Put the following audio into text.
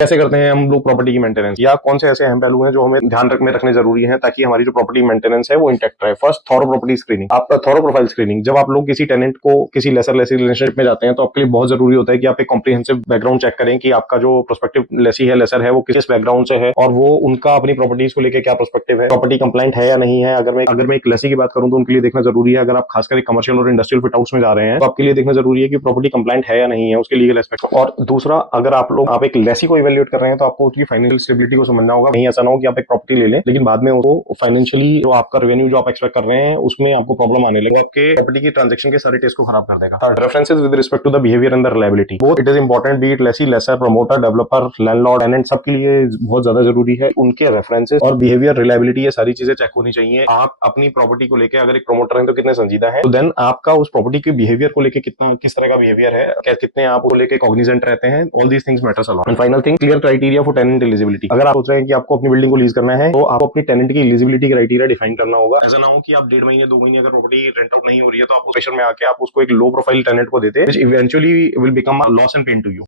कैसे करते हैं हम लोग प्रॉपर्टी की मेंटेनेंस, या कौन से ऐसे अहम पहलू हैं जो हमें ध्यान में रखने जरूरी है ताकि हमारी जो प्रॉपर्टी मेंटेनेंस है वो इंटैक्ट रहे। First, thorough property screening. आपका थॉरो प्रोफाइल स्क्रीनिंग, जब आप लोग किसी टेनेंट को किसी लेसर लेसी रिलेशनशिप में जाते हैं तो आपके लिए बहुत जरूरी होता है कि आप एक कॉम्प्रिहेंसिव बैकग्राउंड चेक करें कि आपका जो प्रोस्पेक्टिव लेसी है, लेसर है, वो किस बैकग्राउंड से है और वो उनका अपनी प्रॉपर्टीज को लेकर क्या पर्सपेक्टिव है, प्रॉपर्टी कंप्लाइंट है या नहीं है। अगर मैं एक लेसी की बात करूं तो उनके लिए देखना जरूरी है, अगर आप खासकर कमर्शियल और इंडस्ट्रियल फिट आउट्स में जा रहे हैं तो आपके लिए देखना जरूरी है कि प्रॉपर्टी कंप्लाइंट है या नहीं है, उसके लीगल एस्पेक्ट। और दूसरा, अगर आप एक लेसी को इवेल्युएट कर रहे हैं तो आपको उसकी फाइनेंशियल स्टेबिलिटी को समझना होगा। कहीं ऐसा ना हो कि आप एक प्रॉपर्टी ले लें लेकिन बाद में उसको फाइनेंशियली जो आपका रेवेन्यू जो आप एक्सपेक्ट कर रहे हैं उसमें आपको प्रॉब्लम आने लगे, आपके प्रॉपर्टी की ट्रांजैक्शन के सारे टेस्ट को खराब कर देगा। Third, references with respect to the behaviour and the reliability. Both it is important, be it lessee, lessor, promoter, developer, landlord, tenant, सबके लिए बहुत ज्यादा जरूरी है उनके रेफरेंसेस और बिहेवियर, रिलायबिलिटी, ये सारी चीजें चेक होनी चाहिए। आप अपनी प्रॉपर्टी को लेकर अगर एक प्रमोटर हैं तो कितने संजीदा है, तो देन आपका उस प्रॉपर्टी के बिहेवियर को लेकर किस तरह का बिहेवियर है, कितने आप को लेकर कॉग्निजेंट रहते हैं। All these things matters a lot. And final thing, clear criteria for tenant eligibility. अगर आप सोच रहे हैं कि आपको अपनी बिल्डिंग को लीज करना है तो आपको अपनी टेनेंट की एलिजिबिलिटी क्राइटेरिया डिफाइन करना होगा। ऐसा ना हो कि आप 1.5 महीने 2 महीने अगर प्रॉपर्टी रेंट आउट नहीं हो रही है तो आप उस प्रेशर में आके आप उसको एक लो प्रोफाइल टेनेंट को देते हैं, which eventually will become a loss and pain to you.